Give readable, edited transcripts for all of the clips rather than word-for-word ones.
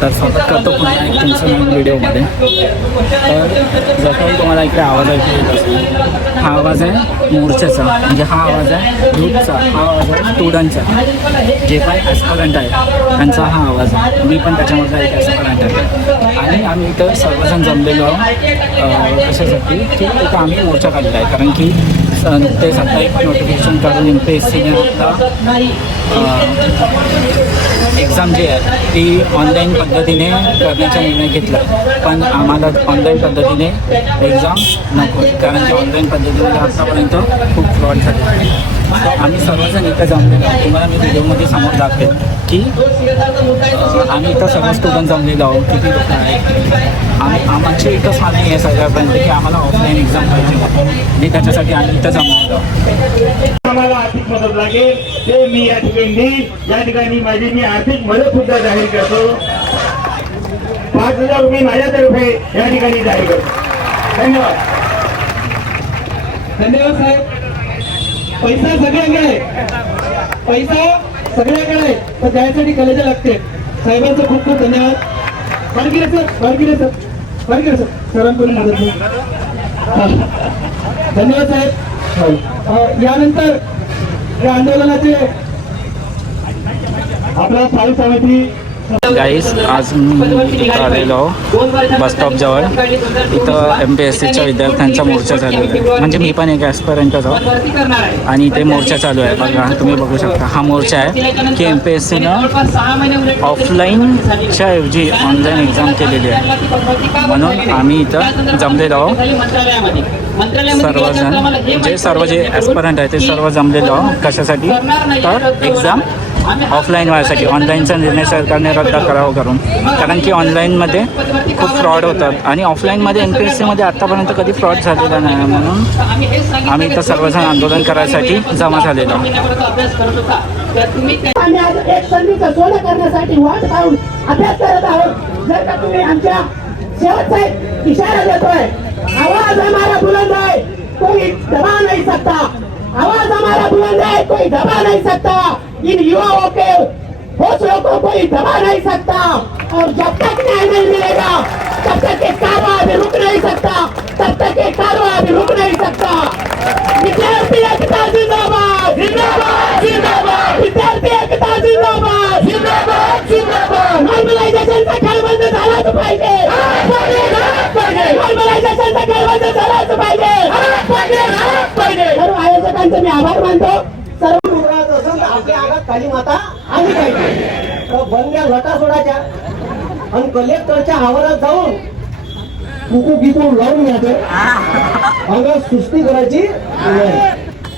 तर स्वागत करतो पुन्हा एक तुमचं नवीन व्हिडिओमध्ये. तर जसं तुम्हाला इकडे आवाज ऐकू येत असेल, हा आवाज आहे मोर्चाचा, म्हणजे हा आवाज आहे ग्रुपचा, हा आवाज आहे स्टुडंटचा. जे काही ॲस्परंट आहे त्यांचा हा आवाज आहे. मी पण त्याच्यामधला एक ॲस्परंट आहे आणि आम्ही इथं सर्वजण जमलेलो आहोत कशासाठी की इथं आम्ही मोर्चा काढला आहे. कारण की नुकतेच आता एक नोटिफिकेशन काढून MPSCने आपला एक्झाम जी आहे ती ऑनलाईन पद्धतीने करण्याचा निर्णय घेतला. पण आम्हाला ऑनलाईन पद्धतीने एक्झाम नको, कारण की ऑनलाईन पद्धतीने आतापर्यंत खूप फ्रॉड झाले. आम्ही सर्वजण इथं जमलेलो आहोत. तुम्हाला मी व्हिडिओमध्ये समोर दाखवेल की आम्ही इथं सर्व स्टुडंट जमलेलो आहोत. किती लोक आहेत. आमची एकच मागणी आहे सगळ्यापर्यंत की आम्हाला ऑफलाईन एक्झाम पाहिजे आणि त्याच्यासाठी आम्ही इथं जमलेलो आहोत. आम्हाला आर्थिक मदत लागेल ते मी या ठिकाणी देईन. या ठिकाणी माझी मी आर्थिक मदत सुद्धा जाहीर करतो. 5,000 रुपये माझ्यातर्फे या ठिकाणी जाहीर करतो. धन्यवाद. धन्यवाद साहेब. पैसा सगळ्यांकडे आहे, पैसा सगळ्याकडे आहे, पण त्यासाठी कलेजा लागते. साहेबांचं खूप खूप धन्यवाद. वारगिरे सर सरांकडून मदत घ्या. धन्यवाद साहेब. यानंतर या आंदोलनाचे आपला स्थायी समिती गाईस, आज मी इथं आलेलो बसस्टॉपजवळ. इथं MPSCच्या विद्यार्थ्यांचा मोर्चा चालू आहे. म्हणजे मी पण एक ॲस्परंटच आहोत आणि इथे मोर्चा चालू आहे. बघा, तुम्ही बघू शकता हा मोर्चा आहे की MPSCनं ऑफलाईनच्या ऐवजी ऑनलाईन एक्झाम केलेली आहे. म्हणून आम्ही इथं जमलेलो आहोत सर्वजण. सर्व जे ॲस्परंट आहे ते सर्व जमलेलो आहोत. कशासाठी? तर एक्झाम ऑफलाईन व्हायसाठी. ऑनलाईनचा निर्णय सरकारने रद्द करावा करून, कारण की ऑनलाईनमध्ये खूप फ्रॉड होतात आणि ऑफलाईनमध्ये MPSCमध्ये आत्तापर्यंत कधी फ्रॉड झालेला नाही. म्हणून आम्ही इथं सर्वजण आंदोलन करायसाठी जमा झालेलो आहोत. आम्ही आज एक संधीचं सोनं करण्यासाठी वाट पाहून अभ्यास करत आहोत. जर का तुम्ही आमच्या शेवटचा एक इशारा देतोय, आवाज हमारा बुलंद है, कोई दबा नहीं सकता. आवाज हमारा बुलंद है, कोई दबा नहीं सकता. इन युवाओं के हौसलों को कोई दबा नहीं सकता. और जब तक न्याय नहीं मिलेगा तब तक ये कारवां भी रुक नहीं सकता. तब तक ये कारवां भी रुक नहीं सकता. विद्यार्थी एकता जिंदाबाद, जिंदाबाद, जिंदाबाद. विद्यार्थी एकता जिंदाबाद, जिंदाबाद, जिंदाबाद. नॉर्मलायझेशनचा काळ बंद झालाच पाहिजे. नॉर्मलायझेशनचा काळ बंद झालाच पाहिजे. सर्व आयोजकांचे मी आभार मानतो. सर्व आपल्या आगात काली माता आली पाहिजे. तर बंद्या लटा सोडायच्या आणि कलेक्टरच्या आवारात जाऊन कुकू गिकू लावून घ्यायचं, अंगात सुस्ती करायची.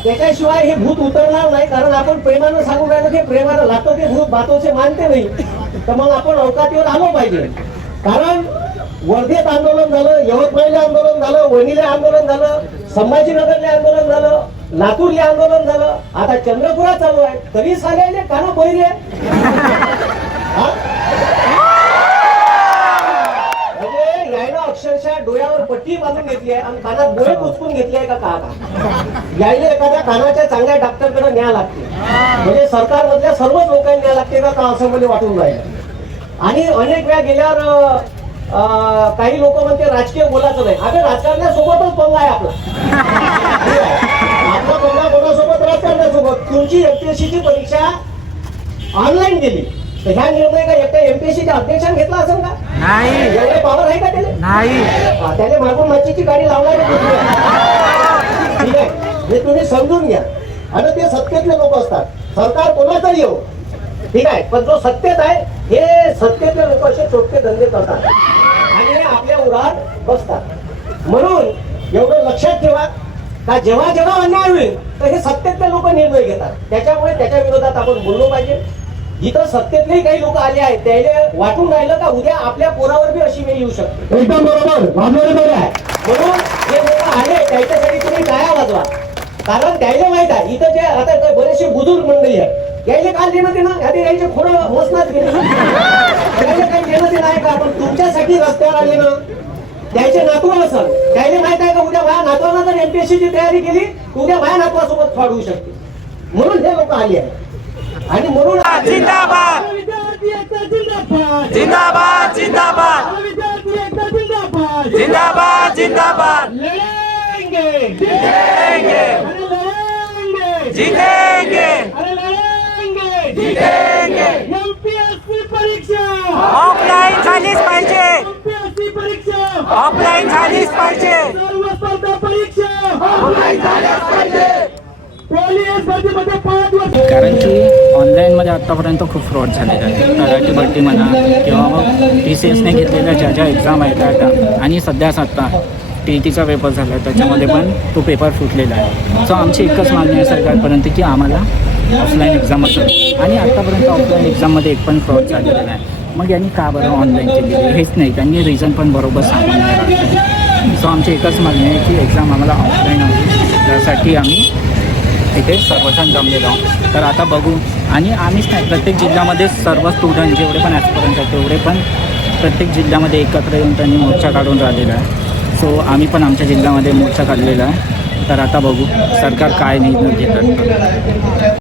त्याच्याशिवाय हे भूत उतरणार नाही. कारण आपण प्रेमानं सांगून राहिलो की प्रेमानं लागतो ते भूत बातोचे मानते नाही. तर मग आपण अवकातीवर आलो पाहिजे. कारण वर्धेत आंदोलन झालं, यवतमाळले आंदोलन झालं, वणीले आंदोलन झालं, संभाजीनगरले आंदोलन झालं, लातूरले आंदोलन झालं, आता चंद्रपुरात चालू आहे. तरी सांगायले काना बहिरे म्हणजे यायनं अक्षरशः डोळ्यावर पट्टी बांधून घेतली आहे आणि कानात डोळे पुचकून घेतली आहे का यायला एखाद्या कानाच्या चांगल्या डॉक्टरकडे न्याय लागते. म्हणजे सरकारमधल्या सर्वच लोकांनी न्याय लागते का असं मला वाटून राहिलं. आणि अनेक वेळा गेल्यावर काही लोक म्हणते राजकीय बोलायचं नाही. अगं राजकारण्यासोबतच पंगा आहे आपला. आपला पंगा कोणासोबत? राजकारण्यासोबत. तुमची MPSCची परीक्षा ऑनलाईन गेली तर ह्या निर्णय का एकट्या MPSCच्या अध्यक्षाने घेतला असेल का? नाही. एवढे पॉवर आहे का त्याने? नाही. त्याने मागून मच्छीची गाडी लावणार. ठीक आहे, हे तुम्ही समजून घ्या. आणि ते सत्तेतले लोक असतात. सरकार कोणाचाही येऊ, ठीक आहे, पण जो सत्तेत आहे हे सत्तेतले लोक असे चोटके धंदे करतात आणि हे आपल्या उरात बसतात. म्हणून एवढं लक्षात ठेवा का जेव्हा जेव्हा अन्याय होईल तर हे सत्तेतले लोक निर्णय घेतात. त्याच्यामुळे त्याच्या विरोधात आपण बोललो पाहिजे. जिथं सत्तेतलेही काही लोक आले आहेत त्याला वाटून राहिलं का उद्या आपल्या पोरावर बी अशी वेळ येऊ शकते. एकदम बरोबर आहे. म्हणून जे लोक आले त्याच्यासाठी तुम्ही टाळ्या वाजवा. कारण त्याला माहित आहे इथं जे आता बरेचसे बुजुर्ग मंडळी आहे, यायला काल देणं देणं आधी यायचे थोडं मसनात गेले. त्याला काही देणं देणं आहे का? आपण तुमच्यासाठी रस्त्यावर आले ना, त्याचे नातू असेल त्याला माहित आहे का उद्या माझ्या नातवानं जर MPSCची तयारी केली उद्या माझ्या नातवासोबत फ्रॉड होऊ शकते. म्हणून हे लोक आले आहेत आणि म्हणून विद्यार्थी एकता जिंदाबाद जिंदाबाद जिंदाबाद विद्यार्थी एकता जिंदाबाद जिंदाबाद जिंदाबाद लढेंगे जीतेंगे अरे लढेंगे जीतेंगे अरे लढेंगे जीतेंगे एमपीएससी परीक्षा ऑफलाईन झालीच पाहिजे एमपीएससी परीक्षा ऑफलाईन झालीच पाहिजे सर्व स्पर्धा परीक्षा ऑफलाईन झाल्याच पाहिजे पोलीस भरतीमध्ये 5 वर्ष कारण की ऑनलाईनमध्ये आत्तापर्यंत खूप फ्रॉड झालेला आहे तलाठी भरती म्हणा किंवा मग TCSने घेतलेल्या ज्या एक्झाम आहेत आता आणि सध्याच आत्ता TETचा पेपर झाला आहे त्याच्यामध्ये पण तो पेपर फुटलेला आहे. सो आमची एकच मागणी आहे सरकारपर्यंत की आम्हाला ऑफलाईन एक्झाम असेल आणि आत्तापर्यंत ऑफलाईन एक्झाममध्ये एक पण फ्रॉड झालेला नाही. मग यांनी का बरं ऑनलाईन केली हेच नाही त्यांनी रिझन पण बरोबर सांगून नाही राहिलं. सो आमची एकच मागणी आहे की एक्झाम आम्हाला ऑफलाईन हवी त्यासाठी आम्ही इथे सर्वजण जमलेलो आहोत. तर आता बघू आणि आम्हीच नाही प्रत्येक जिल्ह्यामध्ये सर्व स्टुडंट जेवढे पण ॲस्पिरंट आहेत तेवढे पण प्रत्येक जिल्ह्यामध्ये एकत्र येऊन त्यांनी मोर्चा काढून राहिलेला आहे. सो आम्ही पण आमच्या जिल्ह्यामध्ये मोर्चा काढलेला आहे. तर आता बघू सरकार काय निर्णय घेतात.